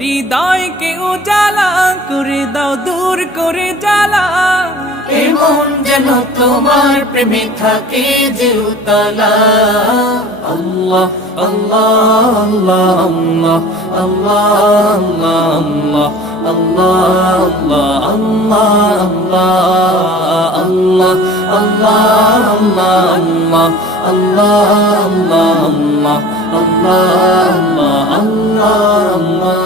হৃদয়কে উজালা করে দাও, দূর করে জ্বালা। এমন যেন তোমার প্রেমে থাকে যে উতলা। আল্লাহ আল্লাহ আল্লাহ আল্লাহ আল্লাহ আল্লাহ আল্লাহ আল্লাহ আল্লাহ আল্লাহ আল্লাহ আল্লাহ আল্লাহ আল্লাহ আল্লাহ আল্লাহ আল্লাহ আল্লাহ